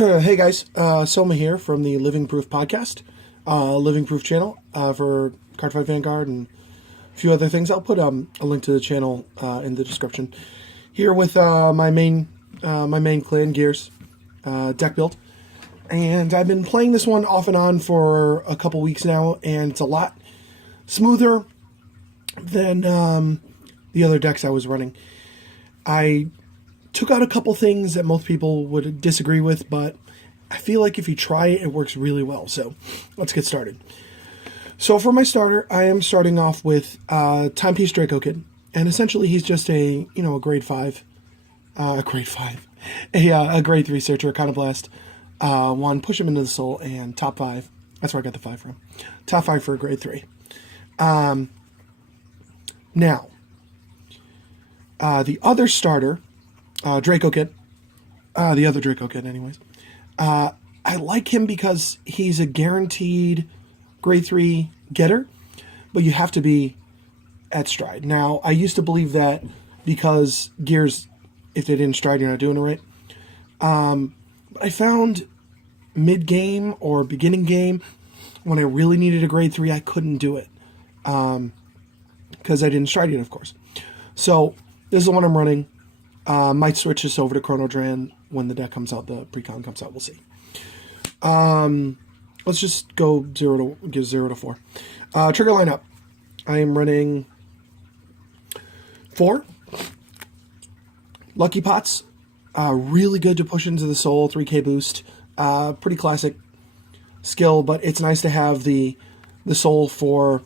Hey guys, Soma here from the Living Proof podcast, Living Proof channel for Cardfight Vanguard and a few other things. I'll put a link to the channel in the description. Here with my main clan Gears deck build, and I've been playing this one off and on for a couple weeks now, and it's a lot smoother than the other decks I was running. I took out a couple things that most people would disagree with, but I feel like if you try it, it works really well. So let's get started. So for my starter, I am starting off with Timepiece Draco Kid, and essentially he's just a grade 5, a grade 3 searcher, kind of blast. One, push him into the soul, and top 5. That's where I got the 5 from. Top 5 for a grade 3. Now, the other starter, Draco Kid, the other Draco Kid anyways, I like him because he's a guaranteed grade 3 getter, but you have to be at stride. Now, I used to believe that because Gears, if they didn't stride, you're not doing it right. But I found mid-game or beginning game, when I really needed a grade 3, I couldn't do it. Because I didn't stride it, of course. So, this is the one I'm running. Might switch this over to Chrono Dran when the deck comes out, the pre-con comes out, we'll see. Let's just go 0 to 4. Trigger lineup. I am running 4 Lucky Pots. Really good to push into the soul, 3k boost. Pretty classic skill, but it's nice to have the soul for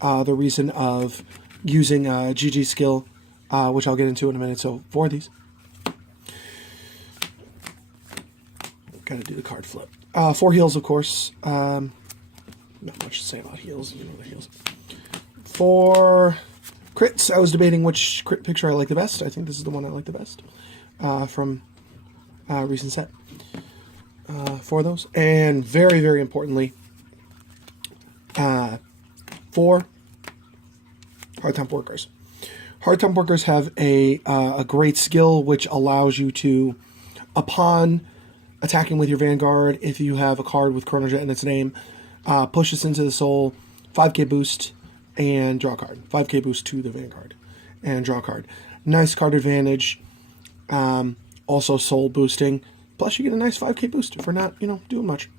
the reason of using GG skill, which I'll get into in a minute. So 4 of these. Got to do the card flip. 4 heals, of course. Not much to say about heals. You know the heals. 4 crits. I was debating which crit picture I like the best. I think this is the one I like the best from recent set. 4 of those. And very, very importantly, 4 Hard Temp Workers. Hard Temp Workers have a great skill which allows you to, upon attacking with your Vanguard, if you have a card with Chrono Jet in its name, push this into the soul, 5k boost, and draw a card. 5k boost to the Vanguard, and draw a card. Nice card advantage. Also soul boosting. Plus you get a nice 5k boost for not, doing much.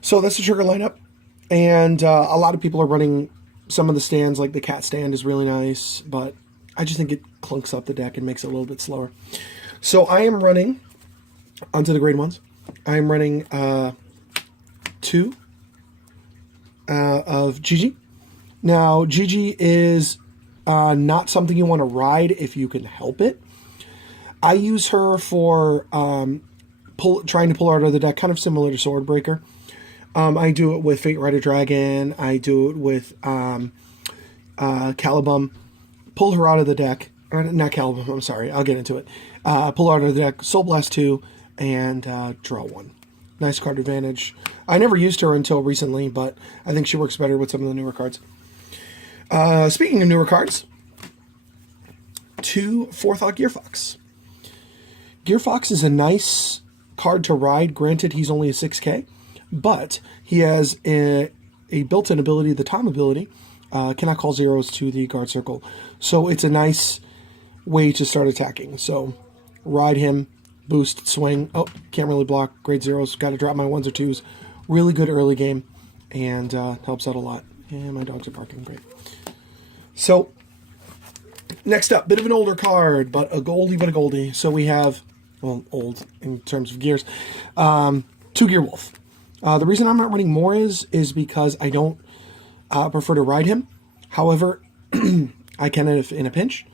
So that's the trigger lineup. And a lot of people are running some of the stands, like the cat stand is really nice, but I just think it clunks up the deck and makes it a little bit slower. So I am running, onto the grade 1s, I am running 2 of GG. Now, GG is not something you want to ride if you can help it. I use her for trying to pull her out of the deck, kind of similar to Swordbreaker. I do it with Fate Rider Dragon. I do it with Calibum. Pull her out of the deck. Not Calibum, I'm sorry. I'll get into it. Pull her out of the deck. Soul Blast 2 and draw 1. Nice card advantage. I never used her until recently, but I think she works better with some of the newer cards. Speaking of newer cards, 2 Forethought Gear Fox. Gear Fox is a nice card to ride. Granted, he's only a 6k. But he has a built-in ability, the Tom ability, cannot call zeros to the guard circle. So it's a nice way to start attacking. So ride him, boost, swing. Oh, can't really block. Grade 0s. Got to drop my 1s or 2s. Really good early game and helps out a lot. And my dogs are barking. Great. So next up, bit of an older card, but a goldie. So we have, well, old in terms of gears, 2 Gear Wolf. The reason I'm not running more is because I don't prefer to ride him. However, I can if in a pinch.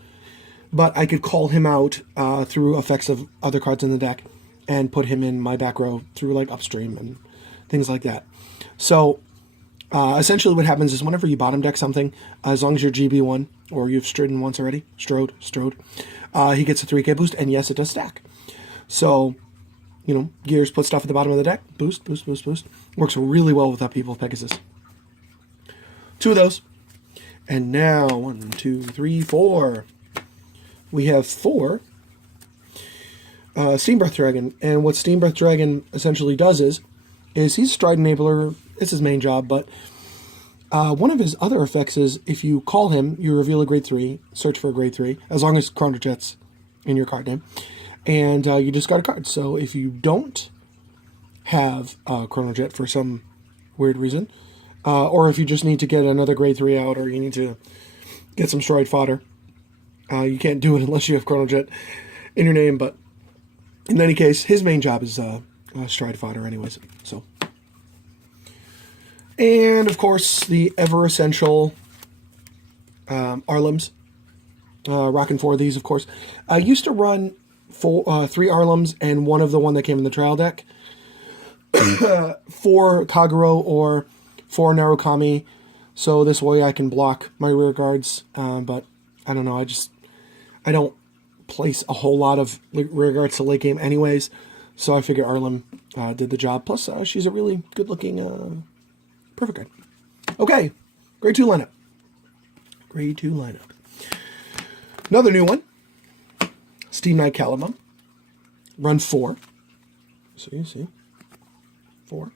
But I could call him out through effects of other cards in the deck and put him in my back row through like upstream and things like that. So essentially what happens is whenever you bottom deck something, as long as you're GB1 or you've stridden once already, strode, he gets a 3k boost, and yes, it does stack. So Gears put stuff at the bottom of the deck. Boost. Works really well with Upheaval of Pegasus. 2 of those. And now, 1, 2, 3, 4. We have 4 Steam Breath Dragon. And what Steam Breath Dragon essentially does is he's a Stride Enabler. It's his main job, but one of his other effects is if you call him, you reveal a grade 3, search for a grade 3, as long as Chrono Jet's in your card name, and you discard a card. So if you don't have Chrono Jet for some weird reason, or if you just need to get another grade 3 out, or you need to get some Stride fodder, you can't do it unless you have Chrono Jet in your name, but in any case, his main job is Stride fodder anyways, so... And, of course, the ever-essential Arlems. Rocking 4 of these, of course. I used to run 3 Arlems and one of the one that came in the trial deck. 4 Kagero or 4 Narukami. So this way I can block my rear guards. But, I don't know, I don't place a whole lot of rear guards to late game anyways. So I figured Arlem did the job. Plus, she's a really good-looking... perfect card. Okay, grade 2 lineup. Grade 2 lineup. Another new one. Steam Knight Calibum. Run 4. So you see. 4.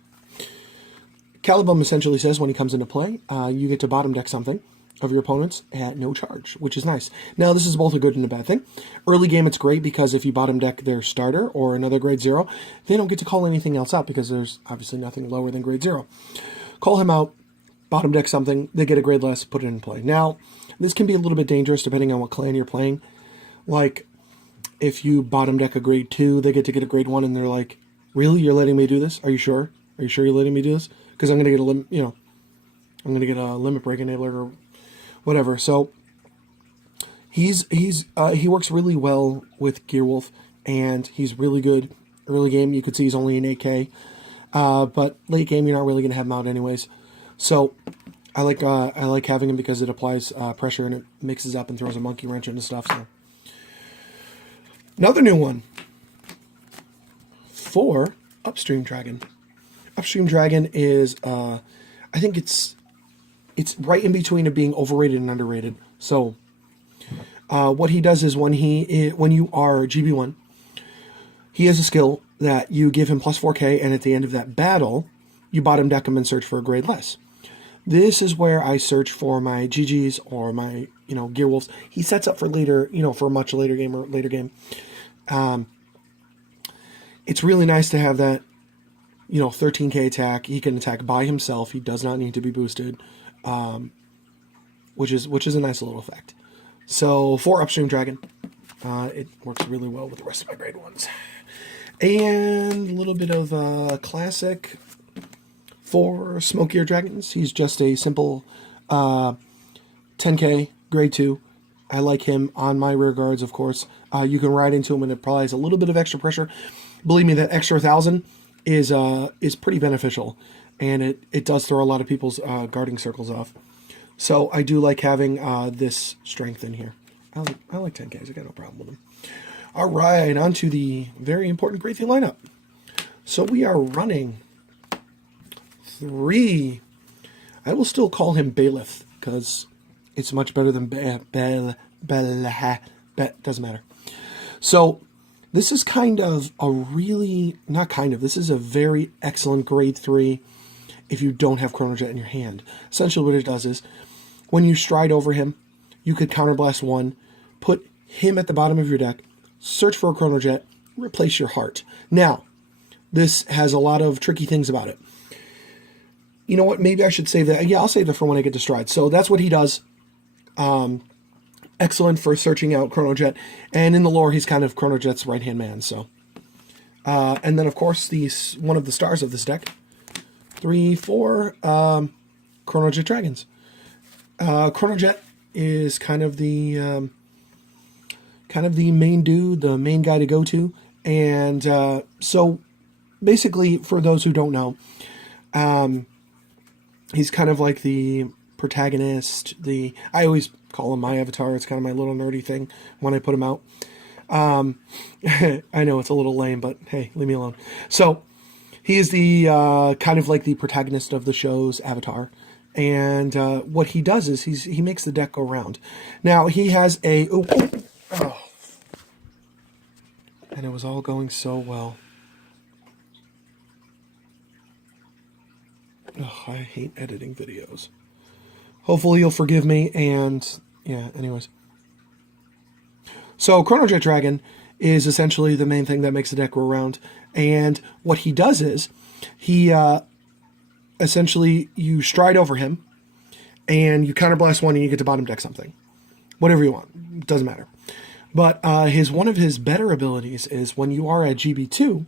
Calibum essentially says when he comes into play, you get to bottom deck something of your opponents at no charge, which is nice. Now, this is both a good and a bad thing. Early game, it's great because if you bottom deck their starter or another grade 0, they don't get to call anything else out because there's obviously nothing lower than grade 0. Call him out, bottom deck something, they get a grade less, put it in play. Now, this can be a little bit dangerous depending on what clan you're playing. Like, if you bottom deck a grade 2, they get to get a grade 1, and they're like, really? You're letting me do this? Are you sure? Are you sure you're letting me do this? Because I'm going to get a limit, I'm going to get a limit break enabler or whatever. So, he works really well with Gearwolf, and he's really good. Early game, you could see he's only an 8K. But late game, you're not really going to have him out anyways. So I like having him because it applies pressure and it mixes up and throws a monkey wrench into stuff. So another new one for Upstream Dragon. Upstream Dragon is I think it's right in between of being overrated and underrated. So what he does is when you are GB1, he has a skill that you give him plus 4K, and at the end of that battle, you bottom deck him and search for a grade less. This is where I search for my GGs or my, Gearwolves. He sets up for later, for a much later game or later game. It's really nice to have that, 13K attack. He can attack by himself. He does not need to be boosted, which is a nice little effect. So for Upstream Dragon, it works really well with the rest of my grade 1s. And a little bit of classic for Smoke Gear Dragons. He's just a simple 10K, grade 2. I like him on my rear guards, of course. You can ride into him and it applies a little bit of extra pressure. Believe me, that extra 1,000 is pretty beneficial. And it does throw a lot of people's guarding circles off. So I do like having this strength in here. I like 10Ks. I got no problem with them. All right, on to the very important grade 3 lineup. So we are running 3. I will still call him Bailiff because it's much better than doesn't matter. So this is this is a very excellent grade 3 if you don't have Chrono Jet in your hand. Essentially what it does is when you stride over him, you could counterblast 1, put him at the bottom of your deck, search for a Chrono Jet, replace your heart. Now, this has a lot of tricky things about it. You know what? Maybe I should save that. Yeah, I'll save that for when I get to Stride. So that's what he does. Excellent for searching out Chrono Jet. And in the lore, he's kind of Chrono Jet's right-hand man. So, and then, of course, one of the stars of this deck, 3, 4 Chrono Jet Dragons. Chrono Jet is kind of the main dude, the main guy to go to. And so basically, for those who don't know, he's kind of like the protagonist. I always call him my avatar. It's kind of my little nerdy thing when I put him out. I know it's a little lame, but hey, leave me alone. So he is the kind of like the protagonist of the show's avatar. And what he does is he makes the deck go round. Now he has a And it was all going so well. Ugh, I hate editing videos. Hopefully you'll forgive me, and yeah, anyways. So Chronojet Dragon is essentially the main thing that makes the deck go around. And what he does is, he essentially, you stride over him, and you counterblast one, and you get to bottom deck something. Whatever you want. Doesn't matter. But one of his better abilities is when you are at GB2,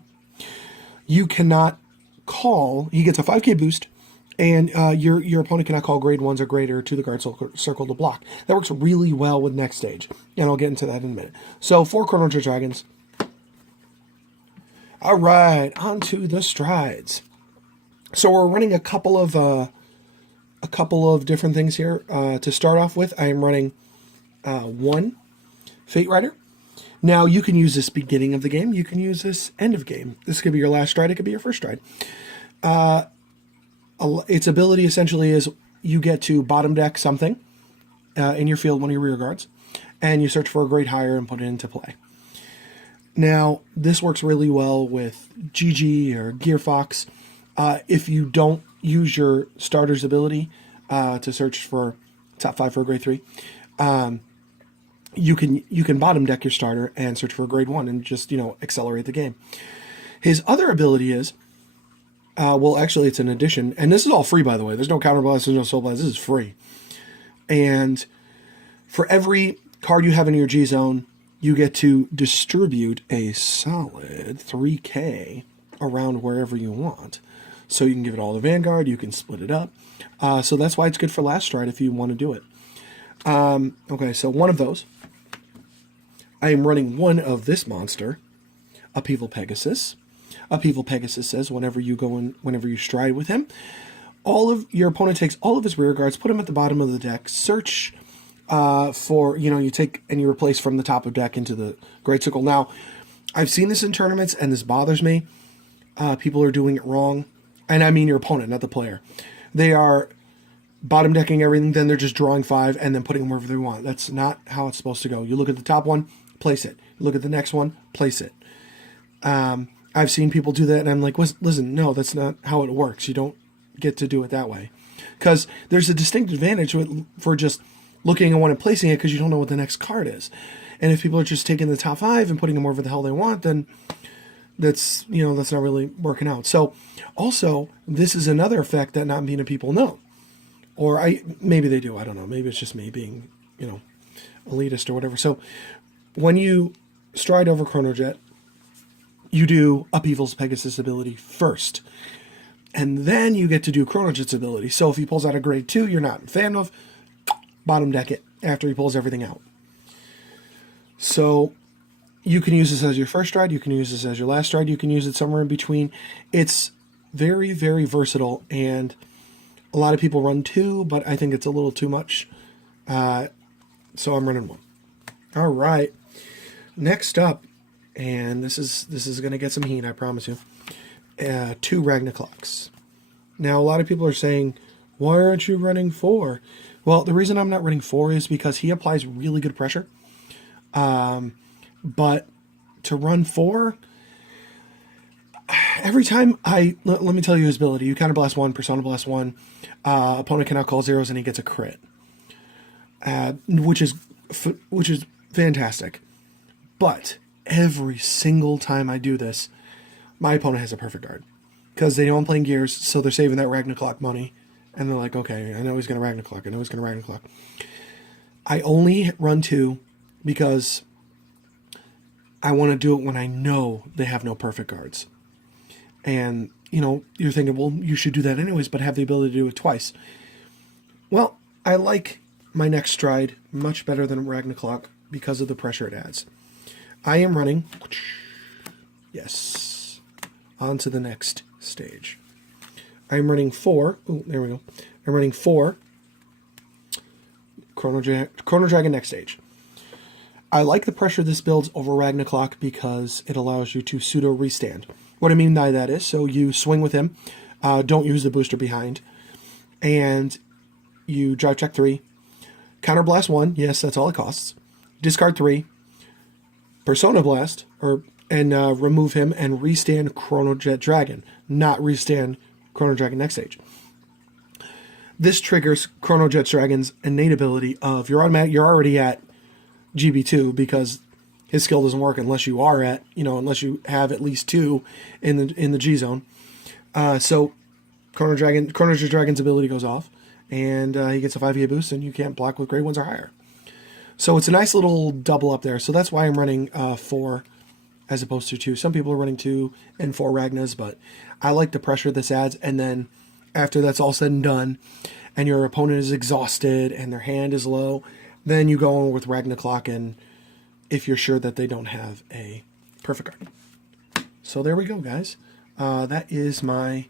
you cannot call. He gets a 5k boost, and your opponent cannot call grade 1s or greater to the guard circle to block. That works really well with next stage, and I'll get into that in a minute. So 4 Chronojet Dragons. All right, on to the strides. So we're running a couple of different things here. To start off with, I am running 1 Fate Rider. Now, you can use this beginning of the game. You can use this end of game. This could be your last stride. It could be your first stride. Its ability essentially is you get to bottom deck something in your field, one of your rear guards, and you search for a grade higher and put it into play. Now, this works really well with GG or Gear Fox. If you don't use your starter's ability to search for top 5 for a grade 3, you can bottom deck your starter and search for a grade 1 and just, accelerate the game. His other ability is, well, actually, it's an addition, and this is all free, by the way. There's no counterblast, there's no soul blast. This is free. And for every card you have in your G zone, you get to distribute a solid 3k around wherever you want. So you can give it all to Vanguard, you can split it up. So that's why it's good for last stride if you want to do it. Okay, so one of those. I am running one of this monster, Upheaval Pegasus. Upheaval Pegasus says whenever you stride with him, your opponent takes all of his rear guards, put them at the bottom of the deck, search for, you take and you replace from the top of deck into the Great Circle. Now, I've seen this in tournaments, and this bothers me. People are doing it wrong. And I mean your opponent, not the player. They are bottom decking everything, then they're just drawing 5 and then putting them wherever they want. That's not how it's supposed to go. You look at the top one, place it. You look at the next one, place it. I've seen people do that, and I'm like, listen, no, that's not how it works. You don't get to do it that way. Because there's a distinct advantage for just looking at one and placing it, because you don't know what the next card is. And if people are just taking the top 5 and putting them wherever the hell they want, then that's not really working out. So also, this is another effect that not many people know. Or maybe they do, I don't know. Maybe it's just me being, elitist or whatever. So when you stride over Chronojet, you do Upheaval's Pegasus ability first. And then you get to do Chronojet's ability. So if he pulls out a grade 2 you're not a fan of, bottom deck it after he pulls everything out. So you can use this as your first stride, you can use this as your last stride, you can use it somewhere in between. It's very, very versatile, and a lot of people run 2, but I think it's a little too much. So I'm running 1. All right. Next up, and this is going to get some heat, I promise you. 2 Ragnaclocks. Now, a lot of people are saying, why aren't you running 4? Well, the reason I'm not running 4 is because he applies really good pressure. But to run 4, every time let me tell you his ability. You counterblast 1, Persona Blast 1, opponent cannot call zeros, and he gets a crit. Which is fantastic. But every single time I do this, my opponent has a perfect guard. Because they know I'm playing gears, so they're saving that Ragnaclock money. And they're like, okay, I know he's going to Ragnaclock. I know he's going to Ragnaclock. I only run 2 because I want to do it when I know they have no perfect guards. And, you're thinking, well, you should do that anyways, but have the ability to do it twice. Well, I like my next stride much better than Ragnaclock because of the pressure it adds. I am running, yes, on to the next stage. I'm running 4, oh, there we go. I'm running 4 Chrono Dragon next stage. I like the pressure this builds over Ragnaclock because it allows you to pseudo restand. What I mean by that is, so you swing with him, don't use the booster behind, and you drive check 3, counterblast 1, yes, that's all it costs, discard 3, Persona Blast, and remove him and restand Chrono Jet Dragon, not restand Chrono Dragon next stage. This triggers Chrono Jet Dragon's innate ability of you're already at GB2 because his skill doesn't work unless you are at, unless you have at least 2 in the G zone. So Chrono Jet Dragon's ability goes off, and he gets a 5e boost, and you can't block with grade 1s or higher. So it's a nice little double up there. So that's why I'm running 4 as opposed to 2. Some people are running 2 and 4 Ragnas, but I like the pressure this adds. And then after that's all said and done, and your opponent is exhausted and their hand is low, then you go on with Ragna Clock, and if you're sure that they don't have a perfect card. So there we go, guys. That is my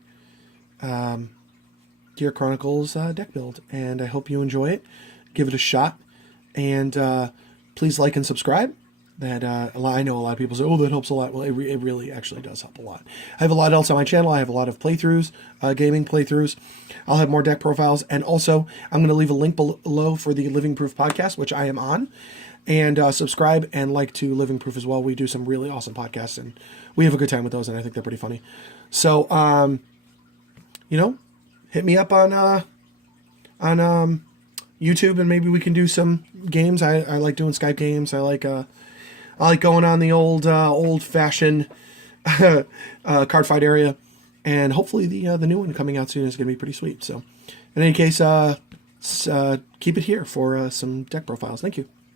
Gear Chronicles deck build, and I hope you enjoy it. Give it a shot, and please like and subscribe. That I know a lot of people say, oh, that helps a lot. Well, it really actually does help a lot. I have a lot else on my channel. I have a lot of playthroughs, gaming playthroughs. I'll have more deck profiles, and also I'm going to leave a link below for the Living Proof podcast, which I am on. And subscribe and like to Living Proof as well. We do some really awesome podcasts, and we have a good time with those, and I think they're pretty funny. So, hit me up on YouTube, and maybe we can do some games. I like doing Skype games. I like going on the old-fashioned card fight area, and hopefully the new one coming out soon is going to be pretty sweet. So, in any case, keep it here for some deck profiles. Thank you.